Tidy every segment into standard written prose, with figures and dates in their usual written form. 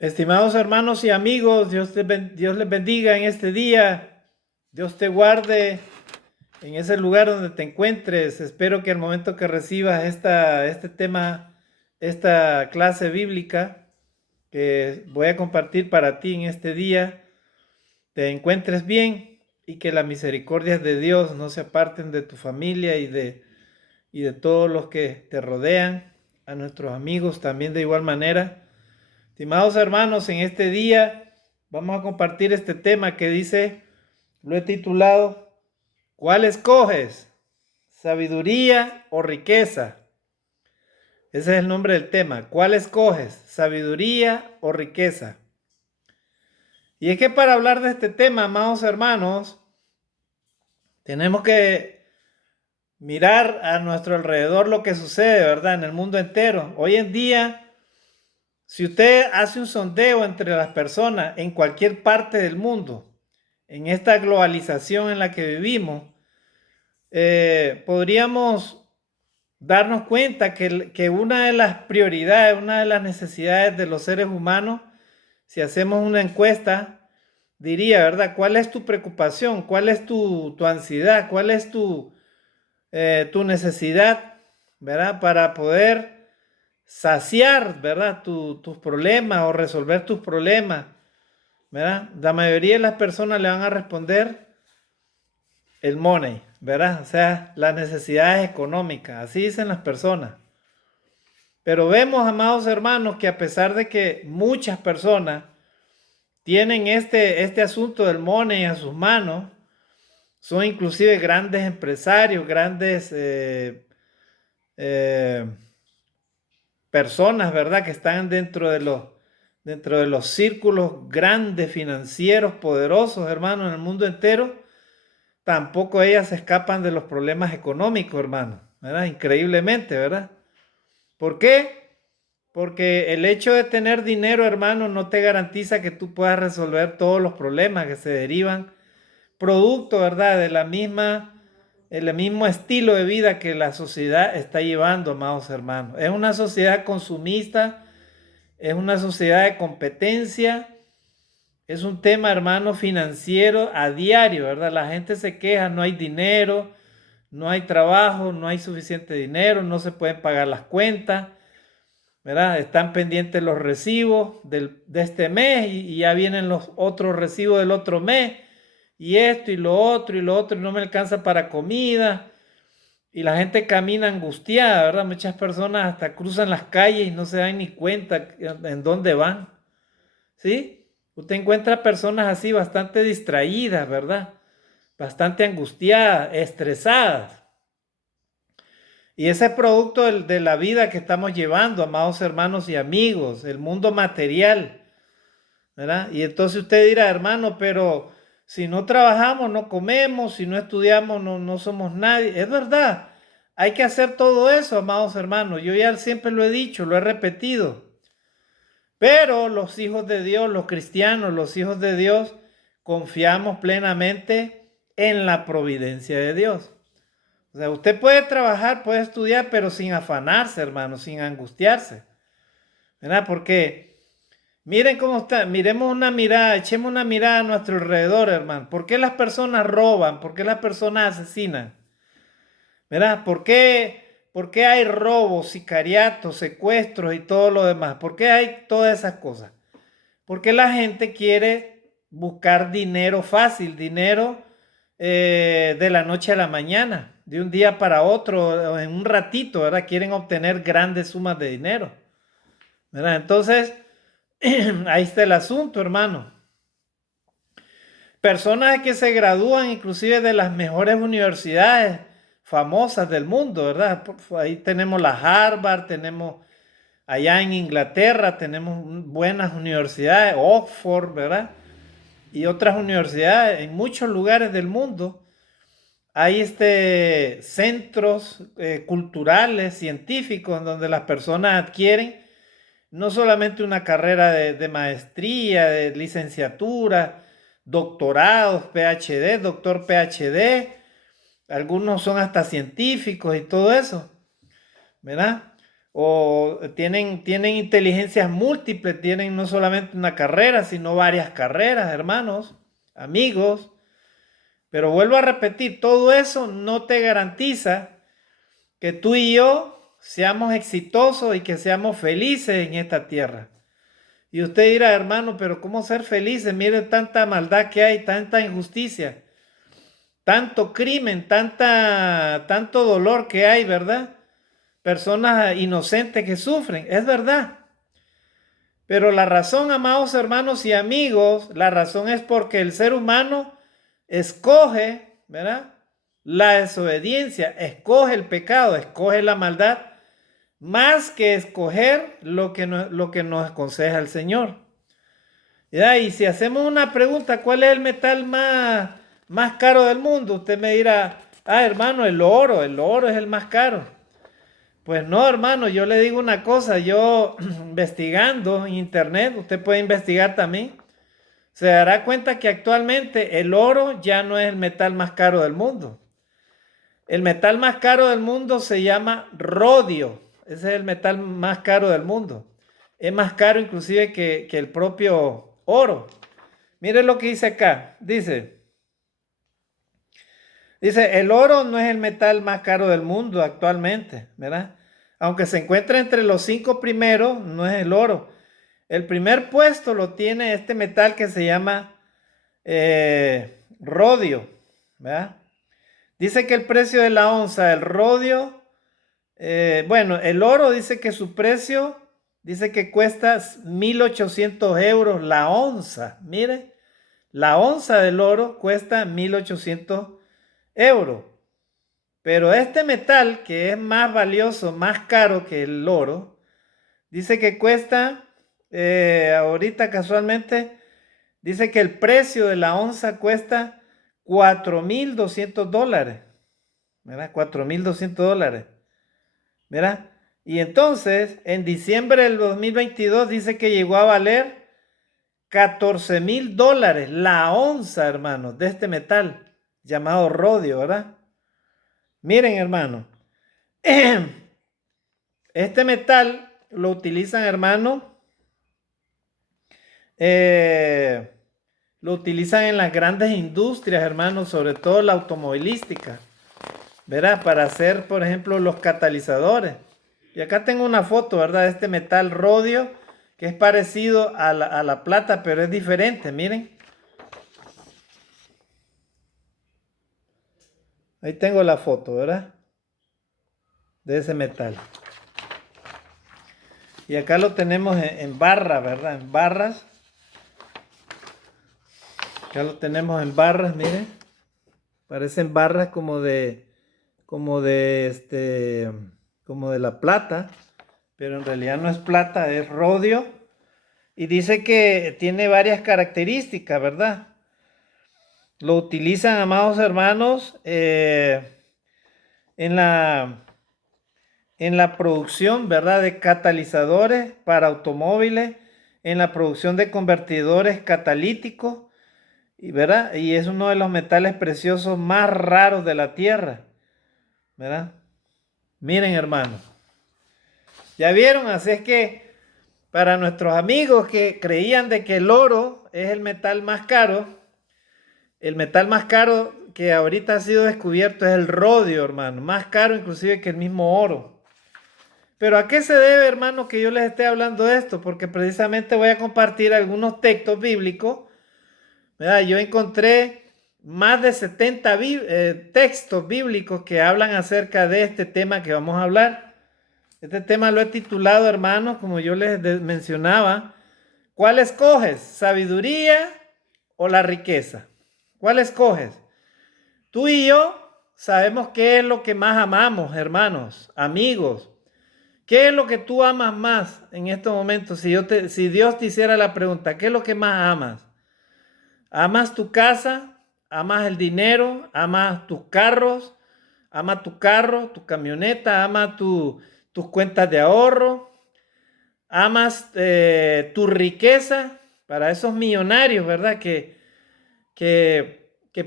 Estimados hermanos y amigos, Dios les bendiga en este día. Dios te guarde en ese lugar donde te encuentres. Espero que al momento que recibas este tema, esta clase bíblica que voy a compartir para ti en este día, te encuentres bien y que las misericordias de Dios no se aparten de tu familia y de todos los que te rodean, a nuestros amigos también de igual manera. Estimados hermanos, en este día vamos a compartir este tema que dice, lo he titulado, ¿cuál escoges? ¿Sabiduría o riqueza? Ese es el nombre del tema. ¿Cuál escoges? ¿Sabiduría o riqueza? Y es que para hablar de este tema, amados hermanos, tenemos que mirar a nuestro alrededor lo que sucede, ¿verdad? En el mundo entero. Hoy en día, si usted hace un sondeo entre las personas en cualquier parte del mundo, en esta globalización en la que vivimos, podríamos darnos cuenta que una de las prioridades, una de las necesidades de los seres humanos, si hacemos una encuesta, diría, ¿verdad? ¿Cuál es tu preocupación? ¿Cuál es tu ansiedad? ¿Cuál es tu necesidad, ¿verdad? Para poder saciar, ¿verdad? Tus problemas o resolver tus problemas, ¿verdad? La mayoría de las personas le van a responder el money, ¿verdad? O sea, las necesidades económicas, así dicen las personas. Pero vemos, amados hermanos, que a pesar de que muchas personas tienen este asunto del money en sus manos, son inclusive grandes empresarios, grandes eh, personas, ¿verdad? Que están dentro de los círculos grandes financieros, poderosos, hermanos, en el mundo entero. Tampoco ellas se escapan de los problemas económicos, hermano, ¿verdad? Increíblemente, ¿verdad? ¿Por qué? Porque el hecho de tener dinero, hermano, no te garantiza que tú puedas resolver todos los problemas que se derivan producto, ¿verdad? El mismo estilo de vida que la sociedad está llevando, amados hermanos. Es una sociedad consumista, es una sociedad de competencia, es un tema, hermano, financiero a diario, ¿verdad? La gente se queja, no hay dinero, no hay trabajo, no hay suficiente dinero, no se pueden pagar las cuentas, ¿verdad? Están pendientes los recibos de este mes y ya vienen los otros recibos del otro mes y esto y lo otro y lo otro y no me alcanza para comida y la gente camina angustiada, ¿verdad? Muchas personas hasta cruzan las calles y no se dan ni cuenta en dónde van, ¿sí? Usted encuentra personas así bastante distraídas, ¿verdad? Bastante angustiadas, estresadas. Y ese es producto de la vida que estamos llevando, amados hermanos y amigos, el mundo material, ¿verdad? Y entonces usted dirá, hermano, pero si no trabajamos, no comemos, si no estudiamos, no somos nadie. Es verdad, hay que hacer todo eso, amados hermanos. Yo ya siempre lo he dicho, lo he repetido. Pero los hijos de Dios, los cristianos, los hijos de Dios, confiamos plenamente en la providencia de Dios. O sea, usted puede trabajar, puede estudiar, pero sin afanarse, hermano, sin angustiarse, ¿verdad? Porque miren cómo está, miremos una mirada, echemos una mirada a nuestro alrededor, hermano. ¿Por qué las personas roban? ¿Por qué las personas asesinan? ¿Verdad? ¿Por qué hay robos, sicariatos, secuestros y todo lo demás? ¿Por qué hay todas esas cosas? Porque la gente quiere buscar dinero fácil, dinero de la noche a la mañana, de un día para otro, en un ratito, ¿verdad? Quieren obtener grandes sumas de dinero, ¿verdad? Entonces, ahí está el asunto, hermano. Personas que se gradúan inclusive de las mejores universidades famosas del mundo, ¿verdad? Ahí tenemos la Harvard, tenemos allá en Inglaterra, tenemos buenas universidades, Oxford, ¿verdad? Y otras universidades en muchos lugares del mundo. Hay centros culturales, científicos, en donde las personas adquieren no solamente una carrera de maestría, de licenciatura, doctorados, PhD, doctor PhD, algunos son hasta científicos y todo eso, ¿verdad? o tienen inteligencias múltiples, tienen no solamente una carrera, sino varias carreras, hermanos, amigos. Pero vuelvo a repetir, todo eso no te garantiza que tú y yo seamos exitosos y que seamos felices en esta tierra. Y usted dirá, hermano, pero ¿cómo ser felices? Mire tanta maldad que hay, tanta injusticia, tanto crimen, tanto dolor que hay, ¿verdad? Personas inocentes que sufren, es verdad. Pero la razón, amados hermanos y amigos, la razón es porque el ser humano escoge, ¿verdad? La desobediencia, escoge el pecado, escoge la maldad, más que escoger lo que nos aconseja el Señor. ¿Ya? Y si hacemos una pregunta, ¿cuál es el metal más caro del mundo? Usted me dirá, hermano, el oro es el más caro. Pues no, hermano, yo le digo una cosa, yo investigando en internet, usted puede investigar también, se dará cuenta que actualmente el oro ya no es el metal más caro del mundo. El metal más caro del mundo se llama rodio. Ese es el metal más caro del mundo. Es más caro inclusive que el propio oro. Miren lo que dice acá. Dice, el oro no es el metal más caro del mundo actualmente, ¿verdad? Aunque se encuentra entre los 5 primeros, no es el oro. El primer puesto lo tiene este metal que se llama rodio, ¿verdad? Dice que el precio de la onza del rodio, bueno, el oro dice que su precio, dice que cuesta 1.800 euros la onza. Mire, la onza del oro cuesta 1.800 euros. Pero este metal, que es más valioso, más caro que el oro, dice que cuesta, ahorita casualmente, dice que el precio de la onza cuesta $4.200, ¿verdad? $4.200, ¿verdad? Y entonces, en diciembre del 2022 dice que llegó a valer $14.000 la onza, hermanos, de este metal llamado rodio, ¿verdad? Miren, hermano, este metal lo utilizan, hermano, lo utilizan en las grandes industrias, hermano, sobre todo la automovilística, ¿verdad? Para hacer, por ejemplo, los catalizadores. Y acá tengo una foto, ¿verdad? De este metal rodio, que es parecido a la plata, pero es diferente, miren. Ahí tengo la foto, ¿verdad? De ese metal. Y acá lo tenemos en barra, ¿verdad? En barras. Acá lo tenemos en barras, miren. Parecen barras como de la plata, pero en realidad no es plata, es rodio. Y dice que tiene varias características, ¿verdad? Lo utilizan, amados hermanos, en la producción, ¿verdad? De catalizadores para automóviles, en la producción de convertidores catalíticos, ¿verdad? Y es uno de los metales preciosos más raros de la tierra, ¿verdad? Miren, hermanos. ¿Ya vieron? Así es que para nuestros amigos que creían de que el oro es el metal más caro que ahorita ha sido descubierto es el rodio, hermano. Más caro inclusive que el mismo oro. Pero ¿a qué se debe, hermano, que yo les esté hablando de esto? Porque precisamente voy a compartir algunos textos bíblicos, ¿verdad? Yo encontré más de 70 textos bíblicos que hablan acerca de este tema que vamos a hablar. Este tema lo he titulado, hermanos, como yo les mencionaba, ¿cuál escoges? ¿Sabiduría o la riqueza? ¿Cuál escoges? Tú y yo sabemos qué es lo que más amamos, hermanos, amigos. ¿Qué es lo que tú amas más en estos momentos? Si Dios te hiciera la pregunta, ¿qué es lo que más amas? ¿Amas tu casa? ¿Amas el dinero? ¿Amas tus carros? ¿Amas tu carro, tu camioneta? ¿Amas tus cuentas de ahorro? ¿Amas tu riqueza? Para esos millonarios, ¿verdad? Que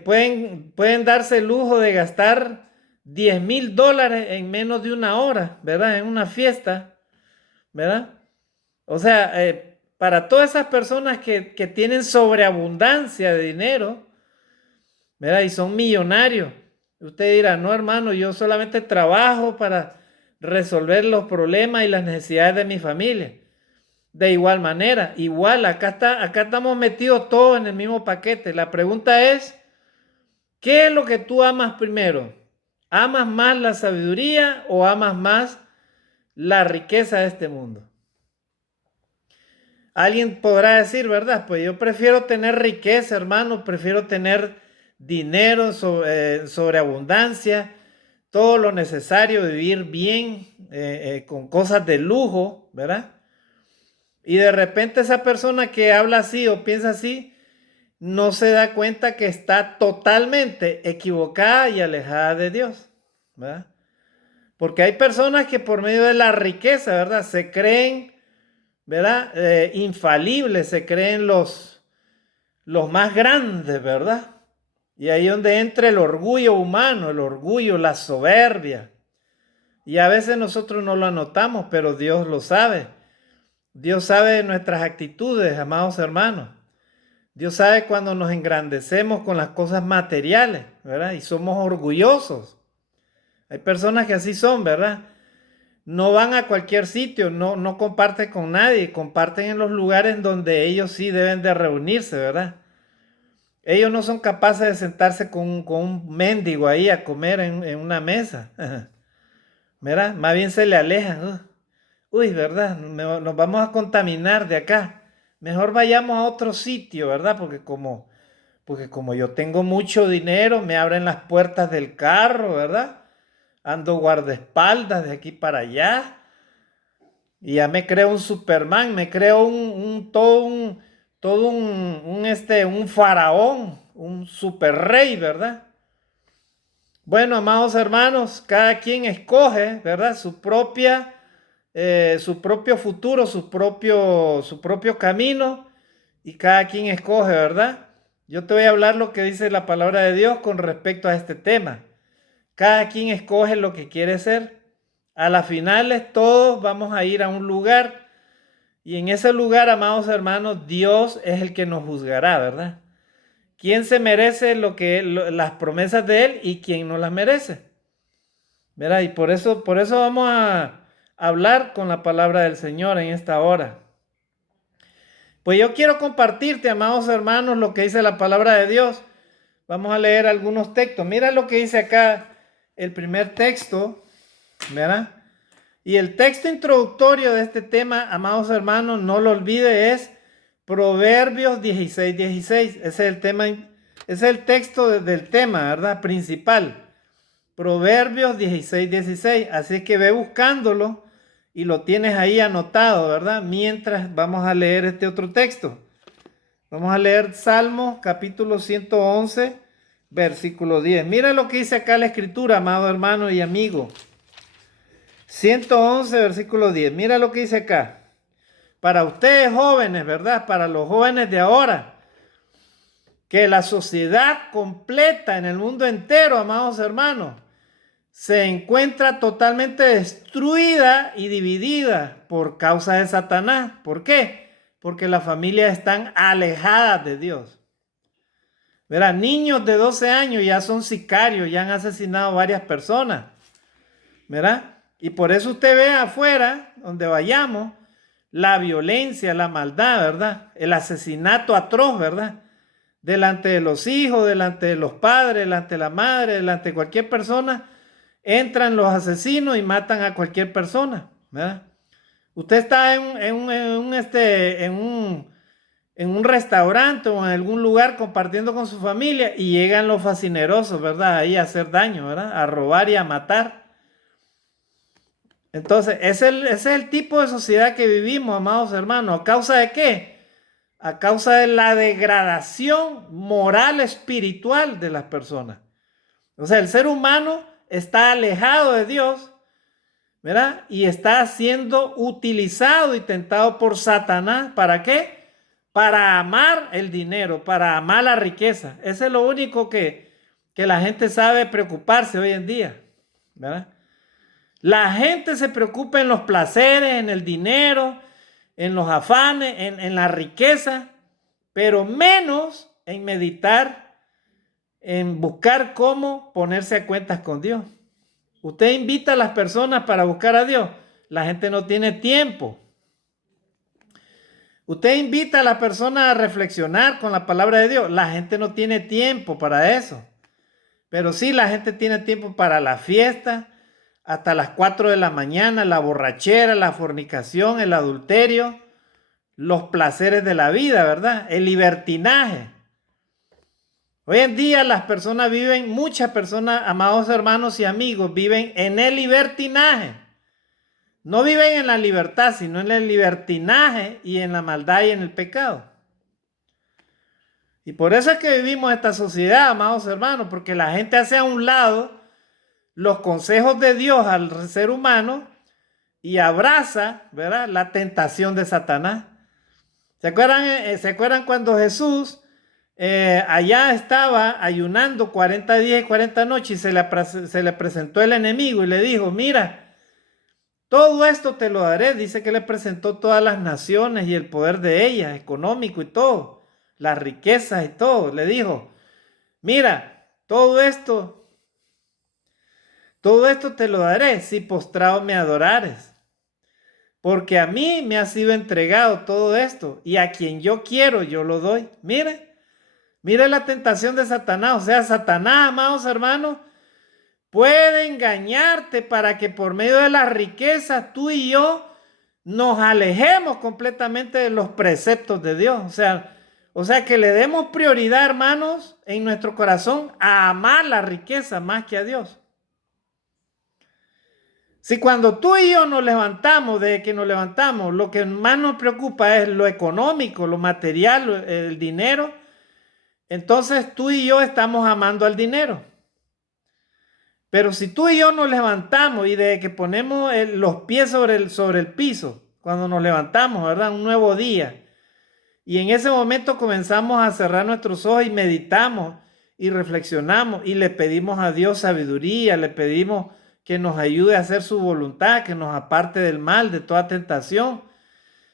pueden darse el lujo de gastar $10,000 en menos de una hora, ¿verdad? En una fiesta. ¿verdad? O sea, para todas esas personas que tienen sobreabundancia de dinero, ¿verdad? Y son millonarios. Usted dirá, no, hermano, yo solamente trabajo para resolver los problemas y las necesidades de mi familia. De igual manera, igual, acá estamos metidos todos en el mismo paquete. La pregunta es, ¿qué es lo que tú amas primero? ¿Amas más la sabiduría o amas más la riqueza de este mundo? Alguien podrá decir, ¿verdad? Pues yo prefiero tener riqueza, hermano, prefiero tener dinero, sobreabundancia, todo lo necesario, vivir bien, con cosas de lujo, ¿verdad? Y de repente esa persona que habla así o piensa así, no se da cuenta que está totalmente equivocada y alejada de Dios, ¿verdad? Porque hay personas que por medio de la riqueza, ¿verdad? Se creen, ¿verdad? Infalibles, se creen los más grandes, ¿verdad? Y ahí donde entra el orgullo humano, el orgullo, la soberbia. Y a veces nosotros no lo notamos, pero Dios lo sabe. Dios sabe de nuestras actitudes, amados hermanos. Dios sabe cuando nos engrandecemos con las cosas materiales, ¿verdad? Y somos orgullosos. Hay personas que así son, ¿verdad? No van a cualquier sitio, no comparten con nadie, comparten en los lugares donde ellos sí deben de reunirse, ¿verdad? Ellos no son capaces de sentarse con un mendigo ahí a comer en una mesa, ¿verdad? Más bien se le alejan. Uy, ¿verdad? Nos vamos a contaminar de acá. Mejor vayamos a otro sitio, ¿verdad? Porque como yo tengo mucho dinero, me abren las puertas del carro, ¿verdad? Ando guardaespaldas de aquí para allá. Y ya me creo un Superman, me creo un faraón, un super rey, ¿verdad? Bueno, amados hermanos, cada quien escoge, ¿verdad? Su propio futuro, su propio camino, y cada quien escoge, ¿verdad? Yo te voy a hablar lo que dice la palabra de Dios con respecto a este tema. Cada quien escoge lo que quiere ser. A las finales todos vamos a ir a un lugar, y en ese lugar, amados hermanos, Dios es el que nos juzgará, ¿verdad? ¿Quién se merece las promesas de Él y quién no las merece? ¿Verdad? Y por eso vamos a hablar con la palabra del Señor en esta hora. Pues yo quiero compartirte, amados hermanos, lo que dice la palabra de Dios. Vamos a leer algunos textos. Mira lo que dice acá el primer texto, ¿verdad? Y el texto introductorio de este tema, amados hermanos, no lo olvide, es Proverbios 16:16. Ese es el tema, ese es el texto del tema, ¿verdad? Principal. Proverbios 16:16. Así que ve buscándolo y lo tienes ahí anotado, ¿verdad? Mientras vamos a leer este otro texto. Vamos a leer Salmos capítulo 111, versículo 10. Mira lo que dice acá la escritura, amado hermano y amigo. 111, versículo 10. Mira lo que dice acá. Para ustedes jóvenes, ¿verdad? Para los jóvenes de ahora, que la sociedad completa en el mundo entero, amados hermanos, se encuentra totalmente destruida y dividida por causa de Satanás. ¿Por qué? Porque las familias están alejadas de Dios. Verá, niños de 12 años ya son sicarios, ya han asesinado varias personas. ¿Verdad? Y por eso usted ve afuera, donde vayamos, la violencia, la maldad, ¿verdad? El asesinato atroz, ¿verdad? Delante de los hijos, delante de los padres, delante de la madre, delante de cualquier persona, entran los asesinos y matan a cualquier persona, ¿verdad? Usted está en un restaurante o en algún lugar compartiendo con su familia y llegan los fascinerosos, ¿verdad? Ahí a hacer daño, ¿verdad? A robar y a matar. Entonces, ese es el tipo de sociedad que vivimos, amados hermanos. ¿A causa de qué? A causa de la degradación moral espiritual de las personas. O sea, el ser humano está alejado de Dios, ¿verdad? Y está siendo utilizado y tentado por Satanás. ¿Para qué? Para amar el dinero, para amar la riqueza. Eso es lo único que la gente sabe preocuparse hoy en día, ¿verdad? La gente se preocupa en los placeres, en el dinero, en los afanes, en la riqueza, pero menos en meditar, en buscar cómo ponerse a cuentas con Dios. Usted invita a las personas para buscar a Dios. La gente no tiene tiempo. Usted invita a las personas a reflexionar con la palabra de Dios. La gente no tiene tiempo para eso. Pero sí, la gente tiene tiempo para la fiesta, hasta las 4 de la mañana, la borrachera, la fornicación, el adulterio, los placeres de la vida, ¿verdad? El libertinaje. Hoy en día las personas viven, muchas personas, amados hermanos y amigos, viven en el libertinaje. No viven en la libertad, sino en el libertinaje y en la maldad y en el pecado. Y por eso es que vivimos esta sociedad, amados hermanos, porque la gente hace a un lado los consejos de Dios al ser humano y abraza, ¿verdad?, la tentación de Satanás. ¿Se acuerdan cuando Jesús allá estaba ayunando 40 días y 40 noches y se le presentó el enemigo y le dijo, mira, todo esto te lo daré? Dice que le presentó todas las naciones y el poder de ellas, económico y todo, las riquezas y todo. Le dijo, mira, todo esto te lo daré si postrado me adorares. Porque a mí me ha sido entregado todo esto y a quien yo quiero yo lo doy. Mire la tentación de Satanás. O sea, Satanás, amados hermanos, puede engañarte para que por medio de la riqueza tú y yo nos alejemos completamente de los preceptos de Dios. O sea que le demos prioridad, hermanos, en nuestro corazón a amar la riqueza más que a Dios. Si cuando tú y yo nos levantamos, desde que nos levantamos, lo que más nos preocupa es lo económico, lo material, el dinero, entonces tú y yo estamos amando al dinero. Pero si tú y yo nos levantamos y desde que ponemos los pies sobre el piso, cuando nos levantamos, ¿verdad? Un nuevo día. Y en ese momento comenzamos a cerrar nuestros ojos y meditamos y reflexionamos y le pedimos a Dios sabiduría, le pedimos que nos ayude a hacer su voluntad, que nos aparte del mal, de toda tentación,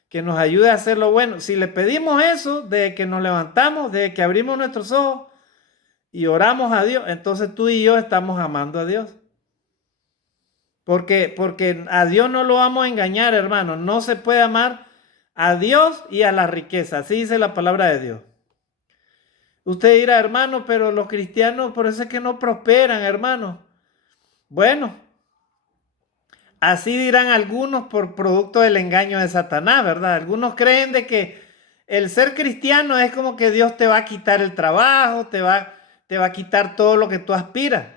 que nos ayude a hacer lo bueno. Si le pedimos eso, desde que nos levantamos, desde que abrimos nuestros ojos y oramos a Dios, entonces tú y yo estamos amando a Dios. Porque a Dios no lo vamos a engañar, hermano. No se puede amar a Dios y a la riqueza. Así dice la palabra de Dios. Usted dirá, hermano, pero los cristianos por eso es que no prosperan, hermano. Bueno, así dirán algunos por producto del engaño de Satanás, ¿verdad? Algunos creen de que el ser cristiano es como que Dios te va a quitar el trabajo, te va a quitar todo lo que tú aspiras.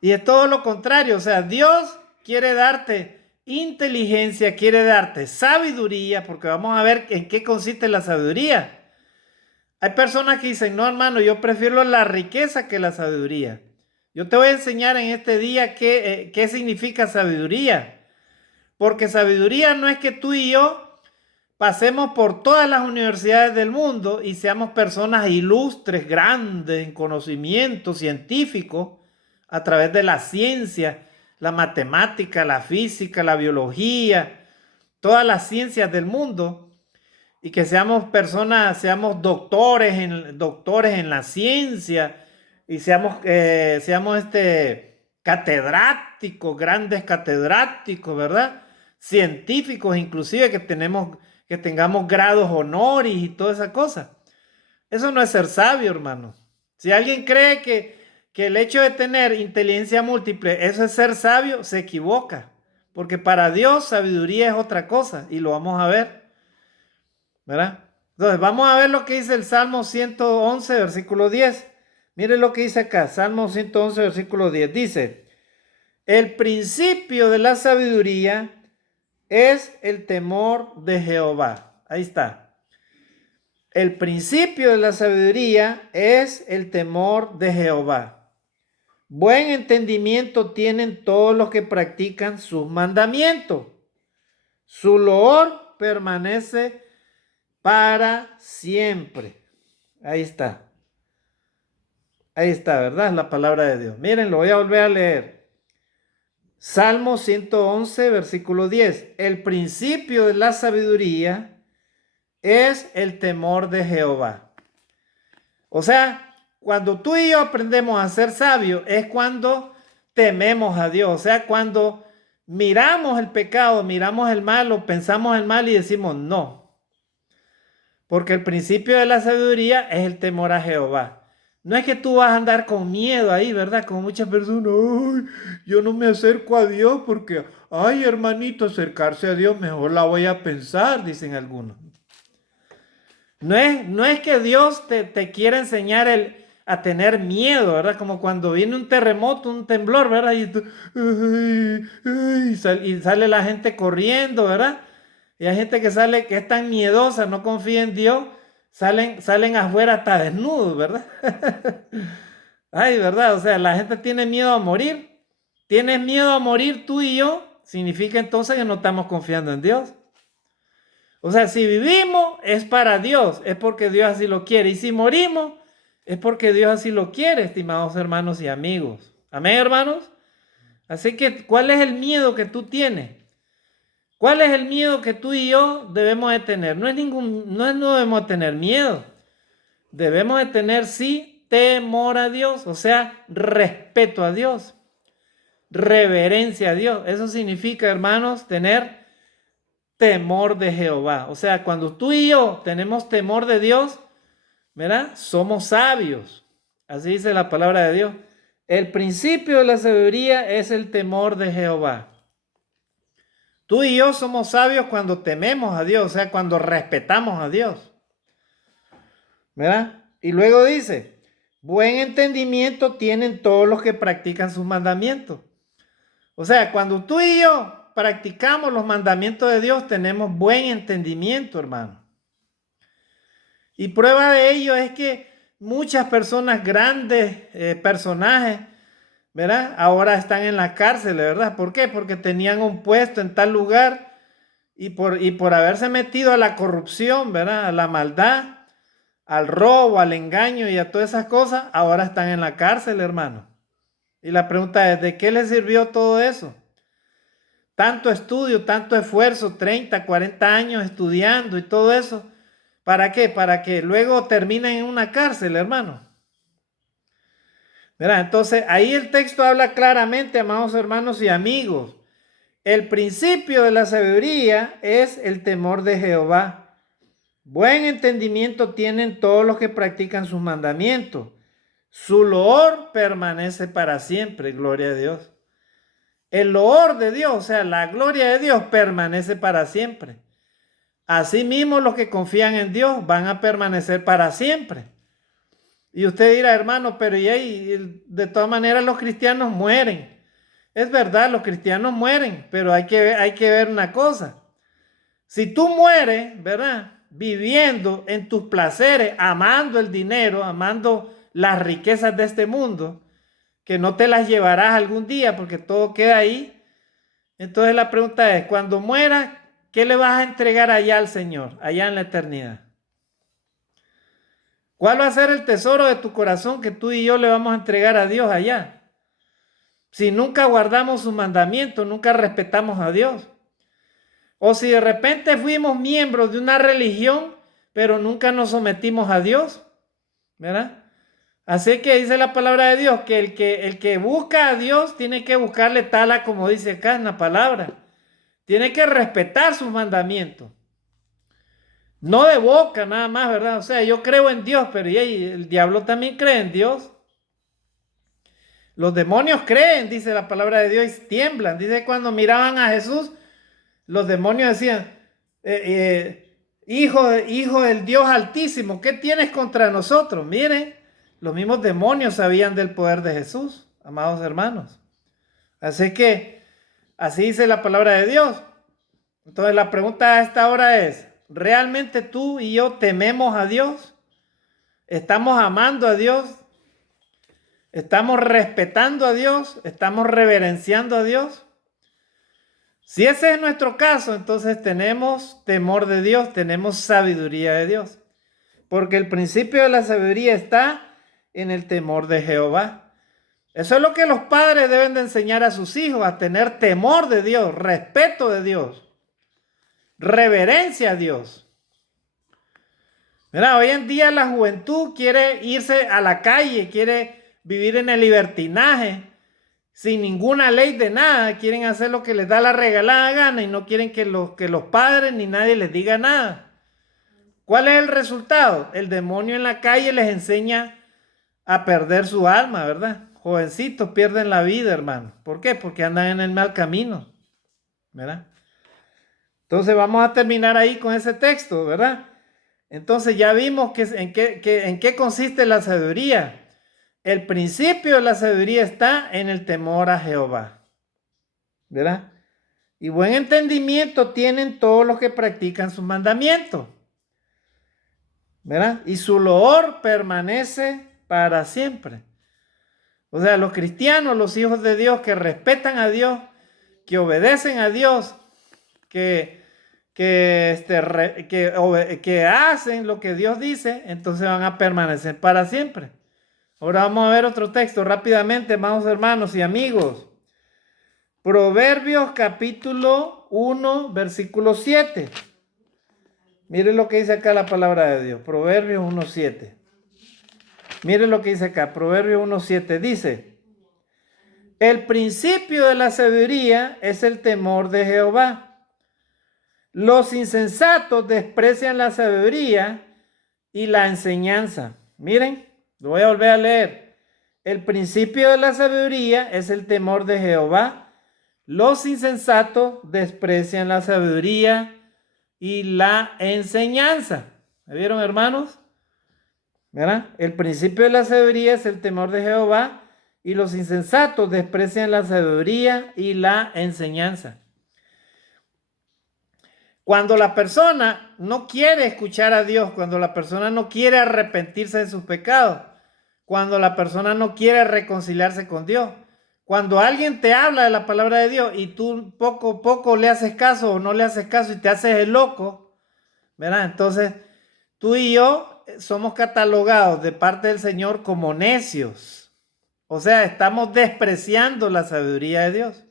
Y es todo lo contrario, o sea, Dios quiere darte inteligencia, quiere darte sabiduría, porque vamos a ver en qué consiste la sabiduría. Hay personas que dicen, no, hermano, yo prefiero la riqueza que la sabiduría. Yo te voy a enseñar en este día qué significa sabiduría. Porque sabiduría no es que tú y yo pasemos por todas las universidades del mundo y seamos personas ilustres, grandes en conocimiento científico a través de la ciencia, la matemática, la física, la biología, todas las ciencias del mundo. Y que seamos personas, seamos doctores en la ciencia y seamos catedráticos, grandes catedráticos, ¿verdad? Científicos, inclusive que tengamos grados honoris y toda esa cosa. Eso no es ser sabio, hermano. Si alguien cree que el hecho de tener inteligencia múltiple, eso es ser sabio, se equivoca. Porque para Dios sabiduría es otra cosa y lo vamos a ver. ¿Verdad? Entonces, vamos a ver lo que dice el Salmo 111, versículo 10. Mire lo que dice acá, Salmo 111, versículo 10. Dice, el principio de la sabiduría es el temor de Jehová. Ahí está. El principio de la sabiduría es el temor de Jehová. Buen entendimiento tienen todos los que practican sus mandamientos. Su loor permanece para siempre. Ahí está. Ahí está, ¿verdad? La palabra de Dios. Miren, lo voy a volver a leer. Salmo 111, versículo 10. El principio de la sabiduría es el temor de Jehová. O sea, cuando tú y yo aprendemos a ser sabios es cuando tememos a Dios. O sea, cuando miramos el pecado, miramos el mal o pensamos el mal y decimos no. Porque el principio de la sabiduría es el temor a Jehová. No es que tú vas a andar con miedo ahí, ¿verdad? Como muchas personas, ay, yo no me acerco a Dios porque, ay, hermanito, acercarse a Dios, mejor la voy a pensar, dicen algunos. No es que Dios te quiera enseñar a tener miedo, ¿verdad? Como cuando viene un terremoto, un temblor, ¿verdad? Y sale la gente corriendo, ¿verdad? Y hay gente que sale, que es tan miedosa, no confía en Dios, salen afuera hasta desnudos, ¿verdad? Ay, ¿verdad? O sea, la gente tiene miedo a morir. ¿Tienes miedo a morir tú y yo? Significa entonces que no estamos confiando en Dios. O sea, si vivimos es para Dios, es porque Dios así lo quiere. Y si morimos es porque Dios así lo quiere, estimados hermanos y amigos. Amén, hermanos. Así que, ¿cuál es el miedo que tú tienes? ¿Cuál es el miedo que tú y yo debemos de tener? No debemos tener miedo. Debemos de tener, sí, temor a Dios, o sea, respeto a Dios, reverencia a Dios. Eso significa, hermanos, tener temor de Jehová. O sea, cuando tú y yo tenemos temor de Dios, ¿verdad? Somos sabios. Así dice la palabra de Dios. El principio de la sabiduría es el temor de Jehová. Tú y yo somos sabios cuando tememos a Dios, o sea, cuando respetamos a Dios. ¿Verdad? Y luego dice, buen entendimiento tienen todos los que practican sus mandamientos. O sea, cuando tú y yo practicamos los mandamientos de Dios, tenemos buen entendimiento, hermano. Y prueba de ello es que muchas personas, grandes personajes, ¿verdad? Ahora están en la cárcel, ¿verdad? ¿Por qué? Porque tenían un puesto en tal lugar y por haberse metido a la corrupción, ¿verdad? A la maldad, al robo, al engaño y a todas esas cosas, ahora están en la cárcel, hermano. Y la pregunta es, ¿de qué les sirvió todo eso? Tanto estudio, tanto esfuerzo, 30, 40 años estudiando y todo eso. ¿Para qué? Para que luego terminen en una cárcel, hermano. ¿Verdad? Entonces, ahí el texto habla claramente, amados hermanos y amigos. El principio de la sabiduría es el temor de Jehová. Buen entendimiento tienen todos los que practican sus mandamientos. Su loor permanece para siempre, gloria a Dios. El loor de Dios, o sea, la gloria de Dios permanece para siempre. Asimismo, los que confían en Dios van a permanecer para siempre. Y usted dirá, hermano, pero de todas maneras los cristianos mueren. Es verdad, los cristianos mueren, pero hay que ver una cosa. Si tú mueres, ¿verdad? Viviendo en tus placeres, amando el dinero, amando las riquezas de este mundo, que no te las llevarás algún día porque todo queda ahí. Entonces la pregunta es, cuando mueras, ¿qué le vas a entregar allá al Señor, allá en la eternidad? ¿Cuál va a ser el tesoro de tu corazón que tú y yo le vamos a entregar a Dios allá? Si nunca guardamos sus mandamientos, nunca respetamos a Dios. O si de repente fuimos miembros de una religión, pero nunca nos sometimos a Dios, ¿verdad? Así que dice la palabra de Dios que el que busca a Dios tiene que buscarle tal a como dice acá en la palabra. Tiene que respetar sus mandamientos. No de boca nada más, ¿verdad? O sea, yo creo en Dios, pero el diablo también cree en Dios. Los demonios creen, dice la palabra de Dios, y tiemblan. Dice cuando miraban a Jesús, los demonios decían, hijo del Dios Altísimo, ¿qué tienes contra nosotros? Miren, los mismos demonios sabían del poder de Jesús, amados hermanos. Así que, así dice la palabra de Dios. Entonces la pregunta a esta hora es, ¿realmente tú y yo tememos a Dios? ¿Estamos amando a Dios? ¿Estamos respetando a Dios? ¿Estamos reverenciando a Dios? Si ese es nuestro caso, entonces tenemos temor de Dios, tenemos sabiduría de Dios. Porque el principio de la sabiduría está en el temor de Jehová. Eso es lo que los padres deben de enseñar a sus hijos, a tener temor de Dios, respeto de Dios, reverencia a Dios. Mira, hoy en día la juventud quiere irse a la calle, quiere vivir en el libertinaje, sin ninguna ley de nada, quieren hacer lo que les da la regalada gana y no quieren que los padres ni nadie les diga nada. ¿Cuál es el resultado? El demonio en la calle les enseña a perder su alma, ¿verdad? Jovencitos pierden la vida, hermano. ¿Por qué? Porque andan en el mal camino, ¿verdad? Entonces vamos a terminar ahí con ese texto, ¿verdad? Entonces ya vimos en qué consiste la sabiduría. El principio de la sabiduría está en el temor a Jehová, ¿verdad? Y buen entendimiento tienen todos los que practican sus mandamientos, ¿verdad? Y su loor permanece para siempre. O sea, los cristianos, los hijos de Dios que respetan a Dios, que obedecen a Dios, que hacen lo que Dios dice, entonces van a permanecer para siempre. Ahora vamos a ver otro texto rápidamente, amados hermanos y amigos. Proverbios capítulo 1, versículo 7. Miren lo que dice acá la palabra de Dios. Proverbios 1, 7. Miren lo que dice acá. Proverbios 1, 7 dice: el principio de la sabiduría es el temor de Jehová. Los insensatos desprecian la sabiduría y la enseñanza. Miren, lo voy a volver a leer. El principio de la sabiduría es el temor de Jehová. Los insensatos desprecian la sabiduría y la enseñanza. ¿Me vieron, hermanos? ¿Verdad? El principio de la sabiduría es el temor de Jehová y los insensatos desprecian la sabiduría y la enseñanza. Cuando la persona no quiere escuchar a Dios, cuando la persona no quiere arrepentirse de sus pecados, cuando la persona no quiere reconciliarse con Dios, cuando alguien te habla de la palabra de Dios y tú poco le haces caso o no le haces caso y te haces el loco, ¿verdad? Entonces, tú y yo somos catalogados de parte del Señor como necios. O sea, estamos despreciando la sabiduría de Dios.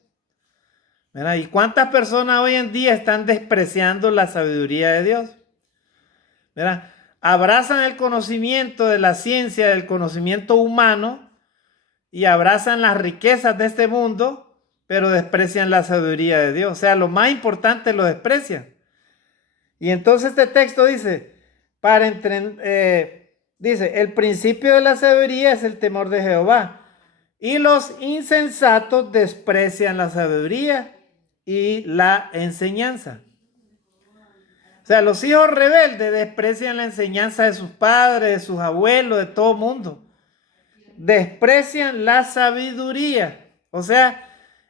¿Verdad? ¿Y cuántas personas hoy en día están despreciando la sabiduría de Dios? ¿Verdad? Abrazan el conocimiento de la ciencia, del conocimiento humano, y abrazan las riquezas de este mundo, pero desprecian la sabiduría de Dios. O sea, lo más importante lo desprecian. Y entonces este texto dice, dice, el principio de la sabiduría es el temor de Jehová, y los insensatos desprecian la sabiduría y la enseñanza. O sea, los hijos rebeldes desprecian la enseñanza de sus padres, de sus abuelos, de todo mundo. Desprecian la sabiduría. O sea,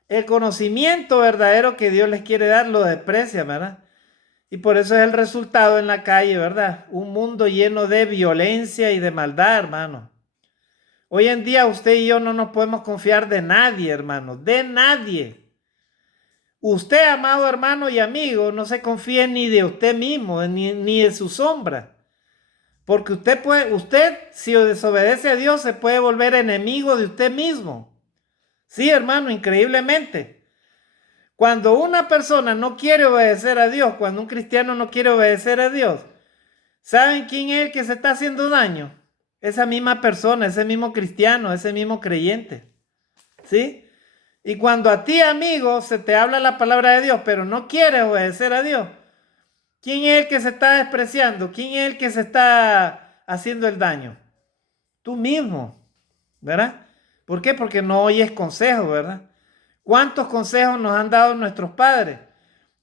el conocimiento verdadero que Dios les quiere dar lo desprecian, ¿verdad? Y por eso es el resultado en la calle, ¿verdad? Un mundo lleno de violencia y de maldad, hermano. Hoy en día usted y yo no nos podemos confiar de nadie, hermano, de nadie. Usted, amado hermano y amigo, no se confíe ni de usted mismo, ni de su sombra. Porque usted, si desobedece a Dios, se puede volver enemigo de usted mismo. Sí, hermano, increíblemente. Cuando una persona no quiere obedecer a Dios, cuando un cristiano no quiere obedecer a Dios, ¿saben quién es el que se está haciendo daño? Esa misma persona, ese mismo cristiano, ese mismo creyente. ¿Sí? Y cuando a ti, amigo, se te habla la palabra de Dios, pero no quieres obedecer a Dios, ¿quién es el que se está despreciando? ¿Quién es el que se está haciendo el daño? Tú mismo, ¿verdad? ¿Por qué? Porque no oyes consejos, ¿verdad? ¿Cuántos consejos nos han dado nuestros padres?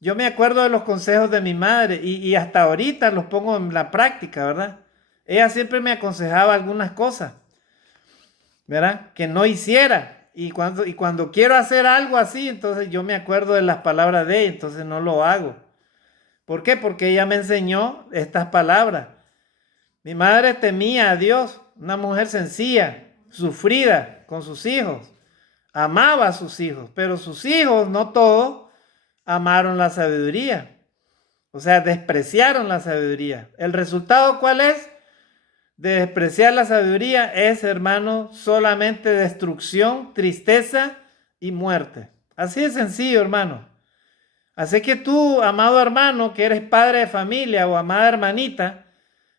Yo me acuerdo de los consejos de mi madre y hasta ahorita los pongo en la práctica, ¿verdad? Ella siempre me aconsejaba algunas cosas, ¿verdad? Que no hiciera. Y cuando quiero hacer algo así, entonces yo me acuerdo de las palabras de ella, entonces no lo hago. ¿Por qué? Porque ella me enseñó estas palabras. Mi madre temía a Dios, una mujer sencilla, sufrida con sus hijos. Amaba a sus hijos, pero sus hijos, no todos, amaron la sabiduría. O sea, despreciaron la sabiduría. ¿El resultado cuál es? de despreciar la sabiduría es, hermano, solamente destrucción, tristeza y muerte. Así de sencillo, hermano. Así que tú, amado hermano, que eres padre de familia o amada hermanita,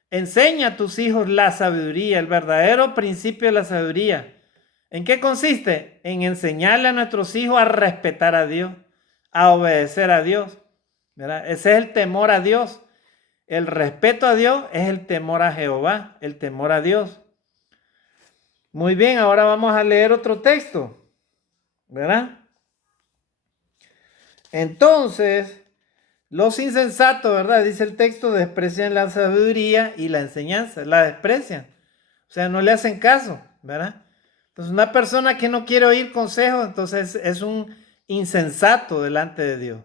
enseña a tus hijos la sabiduría, el verdadero principio de la sabiduría. ¿En qué consiste? En enseñarle a nuestros hijos a respetar a Dios, a obedecer a Dios, ¿verdad? Ese es el temor a Dios. El respeto a Dios es el temor a Jehová, el temor a Dios. Muy bien, ahora vamos a leer otro texto, ¿verdad? Entonces, los insensatos, ¿verdad? Dice el texto, desprecian la sabiduría y la enseñanza, la desprecian. O sea, no le hacen caso, ¿verdad? Entonces, una persona que no quiere oír consejos, entonces es un insensato delante de Dios.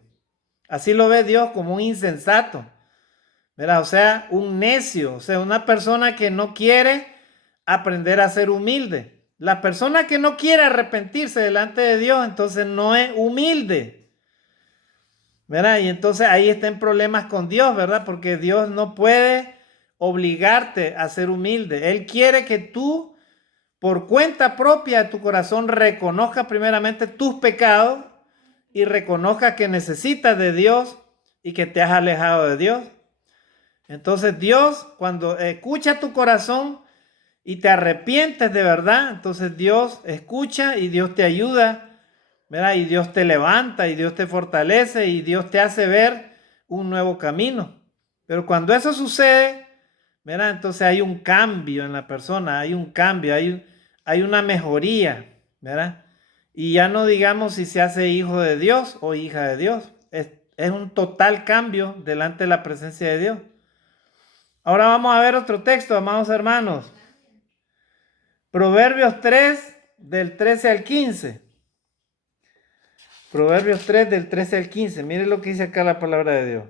Así lo ve Dios, como un insensato, ¿verdad? O sea, un necio, o sea, una persona que no quiere aprender a ser humilde. La persona que no quiere arrepentirse delante de Dios, entonces no es humilde, ¿verdad? Y entonces ahí están problemas con Dios, ¿verdad? Porque Dios no puede obligarte a ser humilde. Él quiere que tú, por cuenta propia de tu corazón, reconozcas primeramente tus pecados y reconozcas que necesitas de Dios y que te has alejado de Dios. Entonces Dios, cuando escucha tu corazón y te arrepientes de verdad, entonces Dios escucha y Dios te ayuda, ¿verdad? Y Dios te levanta y Dios te fortalece y Dios te hace ver un nuevo camino. Pero cuando eso sucede, ¿verdad? Entonces hay un cambio en la persona, hay un cambio, hay una mejoría, ¿verdad? Y ya no digamos si se hace hijo de Dios o hija de Dios. Es un total cambio delante de la presencia de Dios. Ahora vamos a ver otro texto, amados hermanos. Proverbios 3, del 13 al 15. Proverbios 3, del 13 al 15. Mire lo que dice acá la palabra de Dios.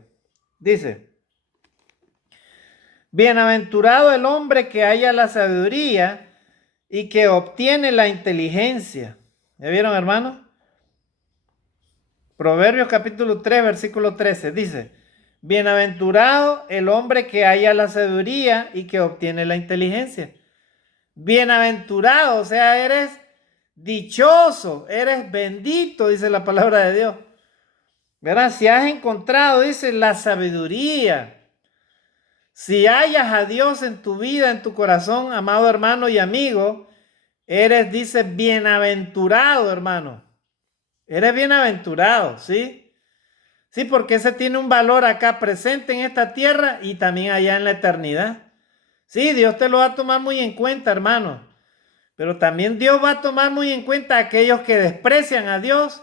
Dice: bienaventurado el hombre que haya la sabiduría y que obtiene la inteligencia. ¿Ya vieron, hermano? Proverbios capítulo 3, versículo 13. Dice: bienaventurado el hombre que haya la sabiduría y que obtiene la inteligencia. Bienaventurado, o sea, eres dichoso, eres bendito, dice la palabra de Dios. ¿Verdad? Si has encontrado, dice, la sabiduría. Si hallas a Dios en tu vida, en tu corazón, amado hermano y amigo, eres, dice, bienaventurado, hermano. Eres bienaventurado, ¿sí? Sí, porque ese tiene un valor acá presente en esta tierra y también allá en la eternidad. Sí, Dios te lo va a tomar muy en cuenta, hermano. Pero también Dios va a tomar muy en cuenta a aquellos que desprecian a Dios,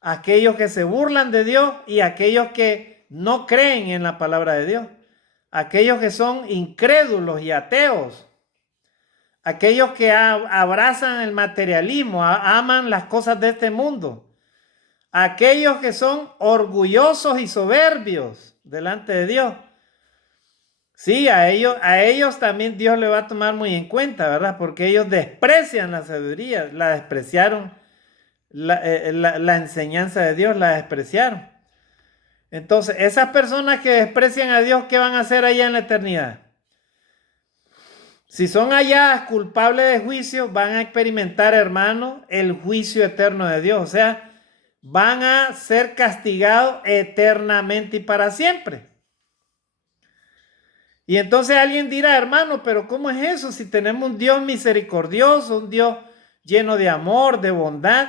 a aquellos que se burlan de Dios y a aquellos que no creen en la palabra de Dios. Aquellos que son incrédulos y ateos. Aquellos que abrazan el materialismo, aman las cosas de este mundo. Aquellos que son orgullosos y soberbios delante de Dios. Sí, a ellos también Dios le va a tomar muy en cuenta, ¿verdad? Porque ellos desprecian la sabiduría, la despreciaron, la enseñanza de Dios la despreciaron. Entonces, esas personas que desprecian a Dios, ¿qué van a hacer allá en la eternidad? Si son halladas culpables de juicio, van a experimentar, hermano, el juicio eterno de Dios. O sea, van a ser castigados eternamente y para siempre. Y entonces alguien dirá, hermano, pero ¿cómo es eso? Si tenemos un Dios misericordioso, un Dios lleno de amor, de bondad.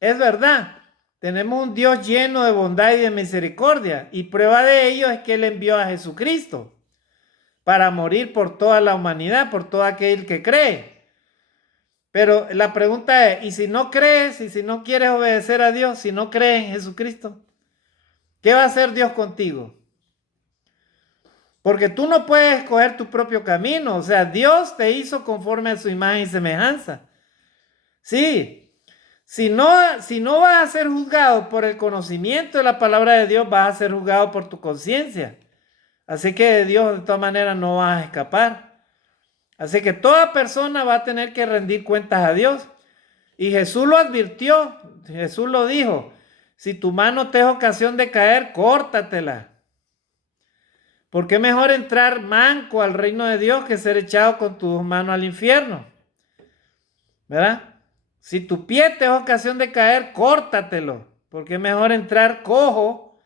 Es verdad, tenemos un Dios lleno de bondad y de misericordia. Y prueba de ello es que Él envió a Jesucristo para morir por toda la humanidad, por todo aquel que cree. Pero la pregunta es, ¿y si no crees, y si no quieres obedecer a Dios, si no crees en Jesucristo? ¿Qué va a hacer Dios contigo? Porque tú no puedes escoger tu propio camino. O sea, Dios te hizo conforme a su imagen y semejanza. Sí, si no vas a ser juzgado por el conocimiento de la palabra de Dios, vas a ser juzgado por tu conciencia. Así que de Dios de todas maneras no vas a escapar. Así que toda persona va a tener que rendir cuentas a Dios. Y Jesús lo advirtió, Jesús lo dijo: si tu mano te es ocasión de caer, córtatela. Porque es mejor entrar manco al reino de Dios que ser echado con tus dos manos al infierno. ¿Verdad? Si tu pie te es ocasión de caer, córtatelo. Porque es mejor entrar cojo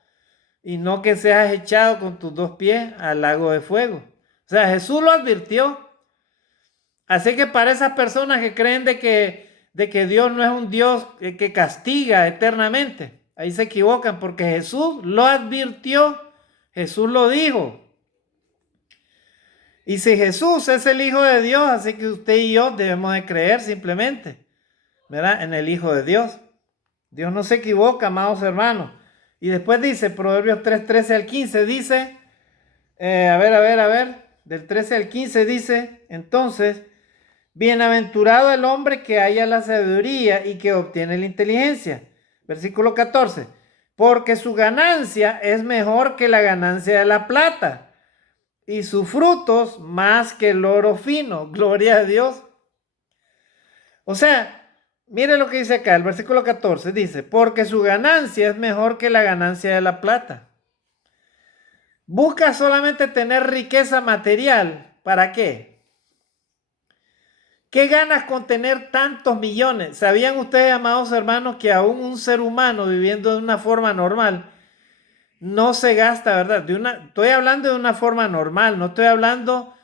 y no que seas echado con tus dos pies al lago de fuego. O sea, Jesús lo advirtió. Así que para esas personas que creen de que Dios no es un Dios que castiga eternamente, ahí se equivocan porque Jesús lo advirtió, Jesús lo dijo. Y si Jesús es el Hijo de Dios, así que usted y yo debemos de creer simplemente, ¿verdad? En el Hijo de Dios. Dios no se equivoca, amados hermanos. Y después dice, Proverbios 3, 13 al 15, dice, a ver, del 13 al 15 dice, entonces, bienaventurado el hombre que haya la sabiduría y que obtiene la inteligencia. Versículo 14, porque su ganancia es mejor que la ganancia de la plata y sus frutos más que el oro fino. Gloria a Dios. O sea, mire lo que dice acá, el versículo 14 dice, porque su ganancia es mejor que la ganancia de la plata. Busca solamente tener riqueza material. ¿Para qué? ¿Qué ganas con tener tantos millones? ¿Sabían ustedes, amados hermanos, que aún un ser humano viviendo de una forma normal no se gasta, ¿verdad? Estoy hablando de una forma normal, no estoy hablando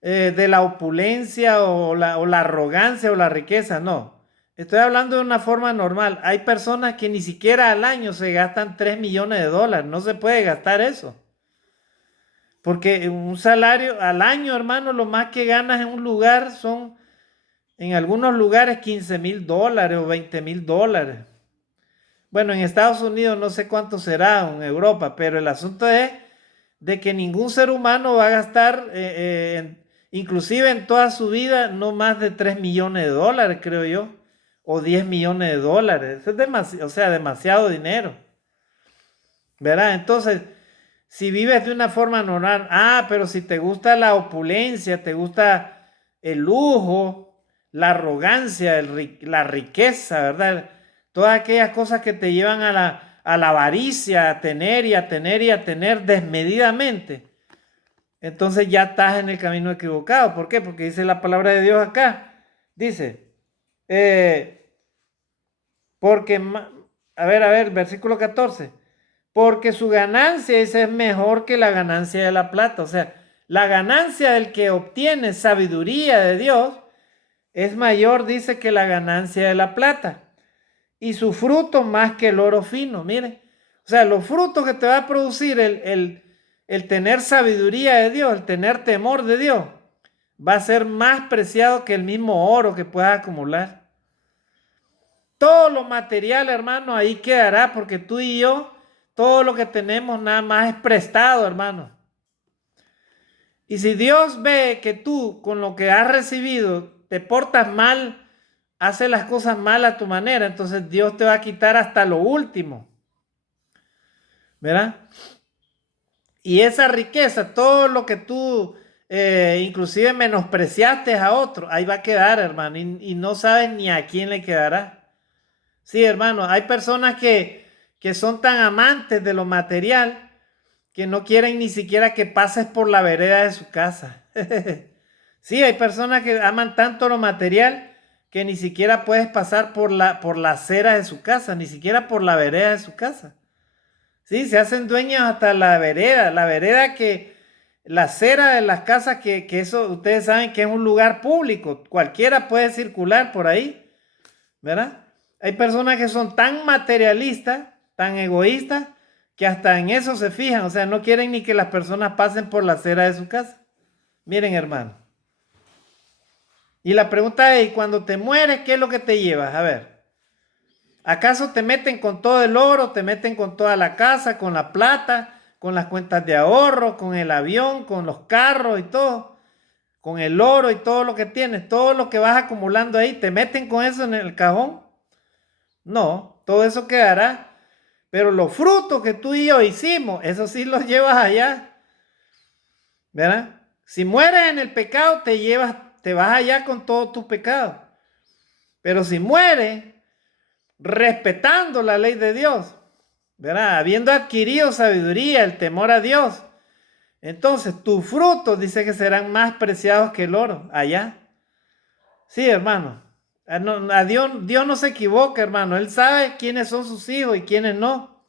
de la opulencia o la arrogancia o la riqueza, no. Estoy hablando de una forma normal. Hay personas que ni siquiera al año se gastan 3 millones de dólares. No se puede gastar eso. Porque un salario al año, hermano, lo más que ganas en un lugar son, en algunos lugares, 15,000 dólares o 20,000 dólares. Bueno, en Estados Unidos no sé cuánto será, o en Europa, pero el asunto es de que ningún ser humano va a gastar, inclusive en toda su vida, no más de 3 millones de dólares, creo yo, o 10 millones de dólares. Eso es demasiado, o sea, demasiado dinero. ¿Verdad? Entonces, si vives de una forma normal, pero si te gusta la opulencia, te gusta el lujo, la arrogancia, la riqueza, ¿verdad? Todas aquellas cosas que te llevan a la avaricia, a tener y a tener y a tener desmedidamente. Entonces ya estás en el camino equivocado. ¿Por qué? Porque dice la palabra de Dios acá. Dice, porque, a ver, versículo 14. Porque su ganancia es mejor que la ganancia de la plata. O sea, la ganancia del que obtiene sabiduría de Dios es mayor, dice, que la ganancia de la plata. Y su fruto más que el oro fino. Mire, o sea, los frutos que te va a producir el tener sabiduría de Dios, el tener temor de Dios, va a ser más preciado que el mismo oro que puedas acumular. Todo lo material, hermano, ahí quedará, porque tú y yo, todo lo que tenemos nada más es prestado, hermano. Y si Dios ve que tú con lo que has recibido te portas mal, haces las cosas mal a tu manera, entonces Dios te va a quitar hasta lo último. ¿Verdad? Y esa riqueza, todo lo que tú inclusive menospreciaste a otro, ahí va a quedar, hermano, y no sabes ni a quién le quedará. Sí, hermano, hay personas que son tan amantes de lo material que no quieren ni siquiera que pases por la vereda de su casa. Sí, hay personas que aman tanto lo material que ni siquiera puedes pasar por la acera de su casa, ni siquiera por la vereda de su casa. Sí, se hacen dueños hasta la vereda la acera de las casas, que eso ustedes saben que es un lugar público, cualquiera puede circular por ahí, ¿verdad? Hay personas que son tan materialistas, tan egoístas, que hasta en eso se fijan, o sea, no quieren ni que las personas pasen por la acera de su casa. Miren, hermano. Y la pregunta es, ¿y cuando te mueres, qué es lo que te llevas? A ver, ¿acaso te meten con todo el oro, te meten con toda la casa, con la plata, con las cuentas de ahorro, con el avión, con los carros y todo? Con el oro y todo lo que tienes, todo lo que vas acumulando ahí, ¿te meten con eso en el cajón? No, todo eso quedará. Pero los frutos que tú y yo hicimos, eso sí los llevas allá. ¿Verdad? Si mueres en el pecado, te vas allá con todos tus pecados. Pero si mueres respetando la ley de Dios, ¿verdad? Habiendo adquirido sabiduría, el temor a Dios, Entonces, tus frutos dice que serán más preciados que el oro allá. Sí, hermano. A Dios no se equivoca, hermano. Él sabe quiénes son sus hijos y quiénes no.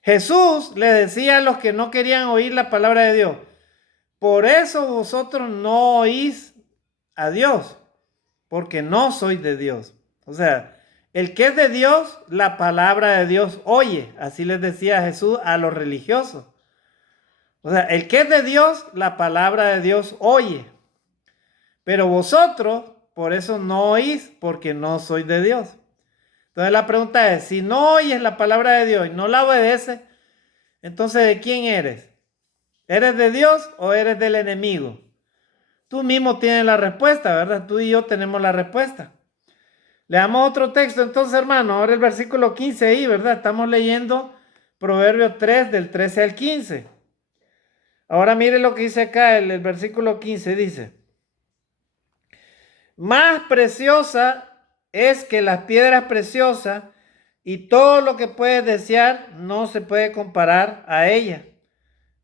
Jesús le decía a los que no querían oír la palabra de Dios: por eso vosotros no oís a Dios, porque no sois de Dios. O sea, el que es de Dios, la palabra de Dios oye. Así les decía Jesús a los religiosos. O sea, el que es de Dios, la palabra de Dios oye. Pero vosotros, por eso no oís, porque no sois de Dios. Entonces la pregunta es, si no oyes la palabra de Dios y no la obedeces, entonces ¿de quién eres? ¿Eres de Dios o eres del enemigo? Tú mismo tienes la respuesta, ¿verdad? Tú y yo tenemos la respuesta. Leamos otro texto entonces, hermano. Ahora el versículo 15 ahí, ¿verdad? Estamos leyendo Proverbios 3 del 13 al 15. Ahora mire lo que dice acá el versículo 15, dice: más preciosa es que las piedras preciosas, y todo lo que puedes desear no se puede comparar a ella.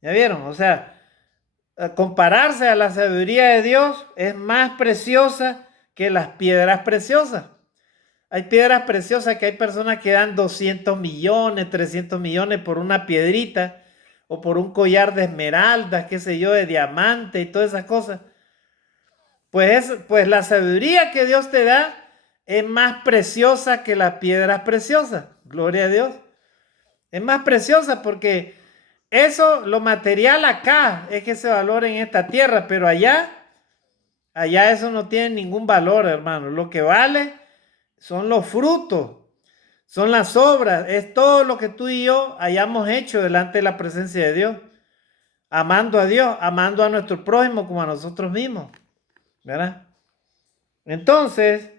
¿Ya vieron? O sea, compararse a la sabiduría de Dios es más preciosa que las piedras preciosas. Hay piedras preciosas que hay personas que dan 200 millones, 300 millones por una piedrita o por un collar de esmeraldas, qué sé yo, de diamante y todas esas cosas. Pues la sabiduría que Dios te da es más preciosa que las piedras preciosas. Gloria a Dios. Es más preciosa porque eso, lo material acá es que se valora en esta tierra, pero allá eso no tiene ningún valor, hermano. Lo que vale son los frutos, son las obras, es todo lo que tú y yo hayamos hecho delante de la presencia de Dios, amando a Dios, amando a nuestro prójimo como a nosotros mismos, ¿verdad? Entonces,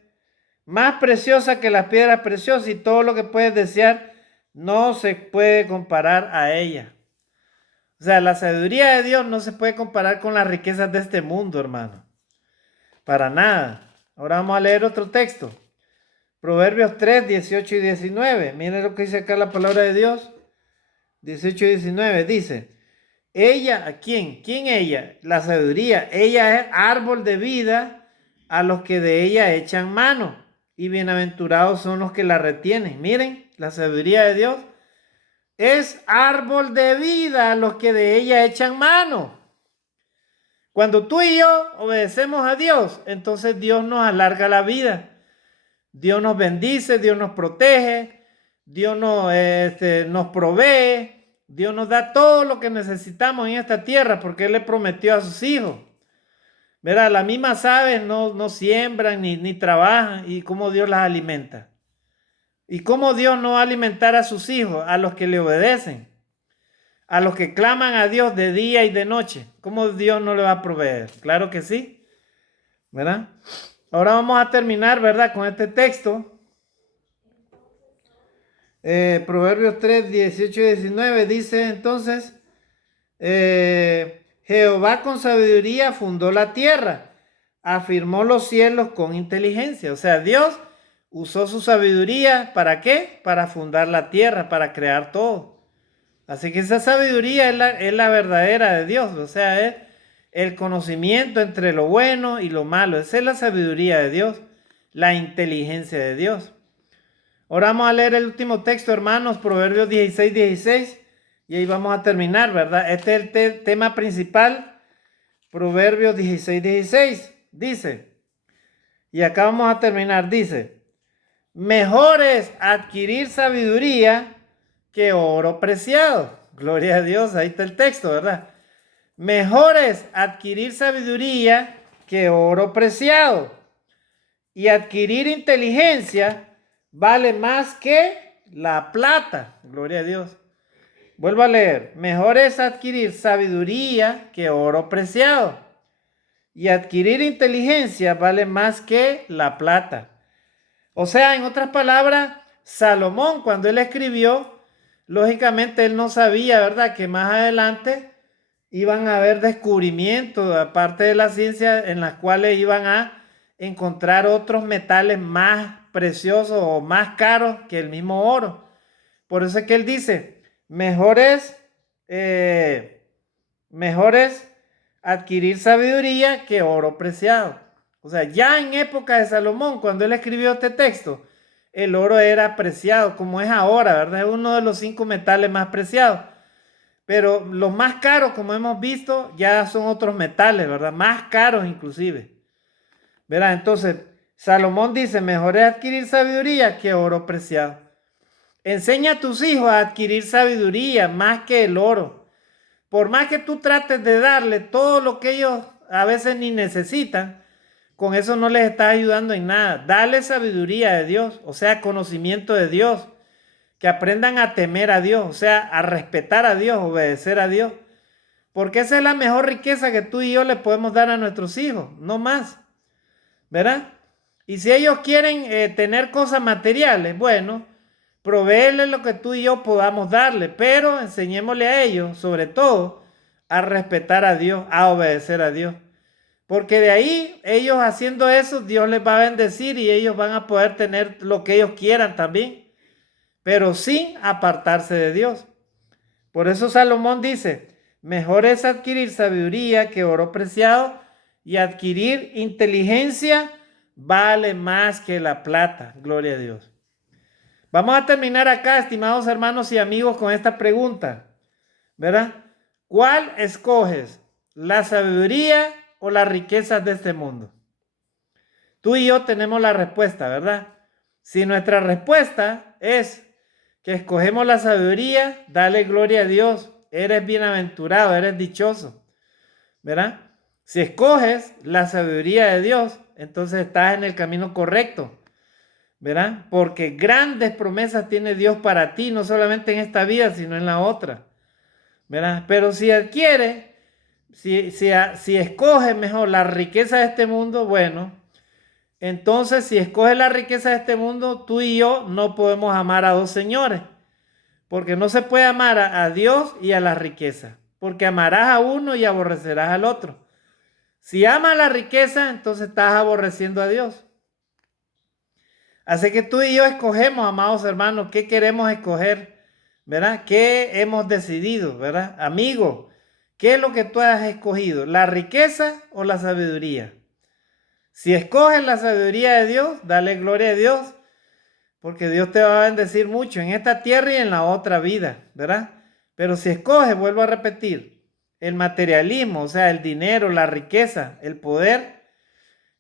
más preciosa que las piedras preciosas, y todo lo que puedes desear no se puede comparar a ella. O sea, la sabiduría de Dios no se puede comparar con las riquezas de este mundo, hermano. Para nada. Ahora vamos a leer otro texto. Proverbios 3, 18 y 19. Miren lo que dice acá la palabra de Dios. 18 y 19 dice: ella, ¿a quién? ¿Quién ella? La sabiduría. Ella es árbol de vida a los que de ella echan mano, y bienaventurados son los que la retienen. Miren, la sabiduría de Dios es árbol de vida a los que de ella echan mano. Cuando tú y yo obedecemos a Dios, entonces Dios nos alarga la vida. Dios nos bendice, Dios nos protege, Dios nos provee, Dios nos da todo lo que necesitamos en esta tierra porque Él le prometió a sus hijos. Verá, las mismas aves no siembran ni trabajan, y cómo Dios las alimenta. Y cómo Dios no va a alimentar a sus hijos, a los que le obedecen, a los que claman a Dios de día y de noche. ¿Cómo Dios no le va a proveer? Claro que sí, ¿verdad? Ahora vamos a terminar, ¿verdad?, con este texto. Proverbios 3, 18 y 19 dice entonces: Jehová con sabiduría fundó la tierra, afirmó los cielos con inteligencia. O sea, Dios usó su sabiduría, ¿para qué? Para fundar la tierra, para crear todo. Así que esa sabiduría es la verdadera de Dios. O sea, es el conocimiento entre lo bueno y lo malo. Esa es la sabiduría de Dios, la inteligencia de Dios. Ahora vamos a leer el último texto, hermanos, Proverbios 16, 16, y ahí vamos a terminar, ¿verdad? Este es el tema principal, Proverbios 16, 16, dice, y acá vamos a terminar, dice: mejor es adquirir sabiduría que oro preciado. Gloria a Dios, ahí está el texto, ¿verdad? Mejor es adquirir sabiduría que oro preciado, y adquirir inteligencia vale más que la plata. Gloria a Dios. Vuelvo a leer: mejor es adquirir sabiduría que oro preciado, y adquirir inteligencia vale más que la plata. O sea, en otras palabras, Salomón, cuando él escribió, lógicamente él no sabía, ¿verdad?, que más adelante iban a haber descubrimientos, aparte de la ciencia, en las cuales iban a encontrar otros metales más preciosos o más caros que el mismo oro. Por eso es que él dice: mejor es mejor es adquirir sabiduría que oro preciado. O sea, ya en época de Salomón, cuando él escribió este texto, el oro era preciado, como es ahora, ¿verdad? Es uno de los 5 metales más preciados. Pero los más caros, como hemos visto, ya son otros metales, ¿verdad? Más caros inclusive. ¿Verdad? Entonces, Salomón dice, mejor es adquirir sabiduría que oro preciado. Enseña a tus hijos a adquirir sabiduría más que el oro. Por más que tú trates de darle todo lo que ellos a veces ni necesitan, con eso no les estás ayudando en nada. Dale sabiduría de Dios, o sea, conocimiento de Dios. Que aprendan a temer a Dios, o sea, a respetar a Dios, obedecer a Dios. Porque esa es la mejor riqueza que tú y yo le podemos dar a nuestros hijos, no más. ¿Verdad? Y si ellos quieren tener cosas materiales, bueno, proveerles lo que tú y yo podamos darle, pero enseñémosle a ellos, sobre todo, a respetar a Dios, a obedecer a Dios. Porque de ahí, ellos haciendo eso, Dios les va a bendecir y ellos van a poder tener lo que ellos quieran también, pero sin apartarse de Dios. Por eso Salomón dice, mejor es adquirir sabiduría que oro preciado, y adquirir inteligencia vale más que la plata. Gloria a Dios. Vamos a terminar acá, estimados hermanos y amigos, con esta pregunta, ¿verdad? ¿Cuál escoges? ¿La sabiduría o las riquezas de este mundo? Tú y yo tenemos la respuesta, ¿verdad? Si nuestra respuesta es que escogemos la sabiduría, dale gloria a Dios. Eres bienaventurado, eres dichoso, ¿verdad? Si escoges la sabiduría de Dios, entonces estás en el camino correcto, ¿verdad? Porque grandes promesas tiene Dios para ti, no solamente en esta vida, sino en la otra, ¿verdad? Pero si adquieres, si escoges mejor la riqueza de este mundo, bueno, entonces si escoges la riqueza de este mundo, tú y yo no podemos amar a dos señores. Porque no se puede amar a Dios y a la riqueza. Porque amarás a uno y aborrecerás al otro. Si amas la riqueza, entonces estás aborreciendo a Dios. Así que tú y yo escogemos, amados hermanos, qué queremos escoger, ¿verdad? ¿Qué hemos decidido, verdad? Amigo, ¿qué es lo que tú has escogido? ¿La riqueza o la sabiduría? Si escoges la sabiduría de Dios, dale gloria a Dios, porque Dios te va a bendecir mucho en esta tierra y en la otra vida, ¿verdad? Pero si escoges, vuelvo a repetir, el materialismo, o sea, el dinero, la riqueza, el poder,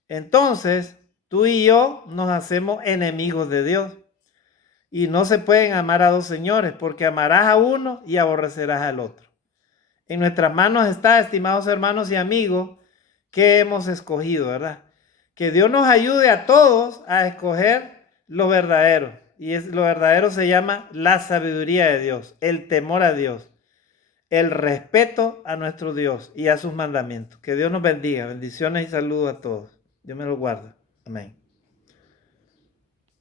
entonces tú y yo nos hacemos enemigos de Dios. Y no se pueden amar a dos señores, porque amarás a uno y aborrecerás al otro. En nuestras manos está, estimados hermanos y amigos, que hemos escogido, ¿verdad? Que Dios nos ayude a todos a escoger lo verdadero. Y lo verdadero se llama la sabiduría de Dios, el temor a Dios, el respeto a nuestro Dios y a sus mandamientos. Que Dios nos bendiga. Bendiciones y saludos a todos. Dios me los guarde. Amén.